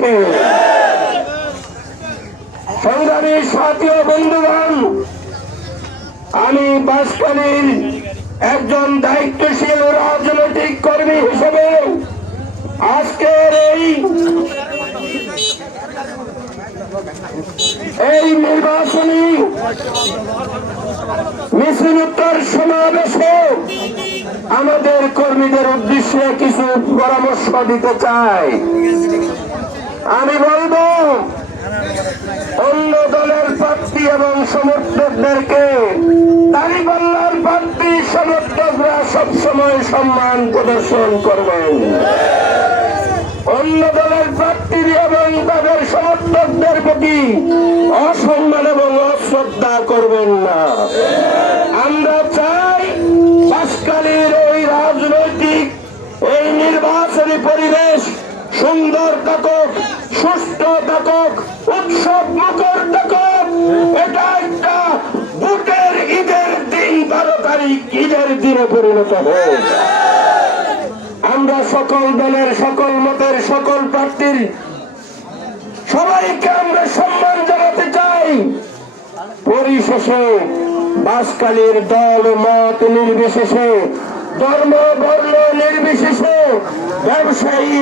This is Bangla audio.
আছে। সংগ্রামী সাথী ও বন্ধুগণ, আমি বাঁশখালীর একজন দায়িত্বশীল রাজনৈতিক কর্মী হিসেবে আজকের এই নির্বাচনী মিছিল উত্তর সমাবেশে আমাদের কর্মীদের উদ্দেশ্যে কিছু পরামর্শ দিতে চাই। আমি বলবো, অন্য দলের প্রার্থী এবং সমর্থকদেরকে দাঁড়িপাল্লার প্রার্থী সমর্থকরা সবসময় সম্মান প্রদর্শন করবেন। অন্য দলের প্রার্থী এবং তাদের সমর্থকদের প্রতি অসম্মান এবং অশ্রদ্ধা করবেন না। আমরা চাই বাঁশখালীর এই রাজনৈতিক এই নির্বাচনী পরিবেশ সুন্দর থাকুক, সুস্থ থাকুক, উৎসব মুখর থাকুক। এটা একটা ভোটের ঈদের দিন, 12 তারিখ ঈদের দিনে পরিণত হোক। আমরা সকল দলের, সকল মতের, সকল প্রার্থীর সবাইকে আমরা সম্মান জানাতে চাই। পরিশেষে বাঁশখালীর দল মত নির্বিশেষে, ধর্ম বর্ণ নির্বিশেষে ব্যবসায়ী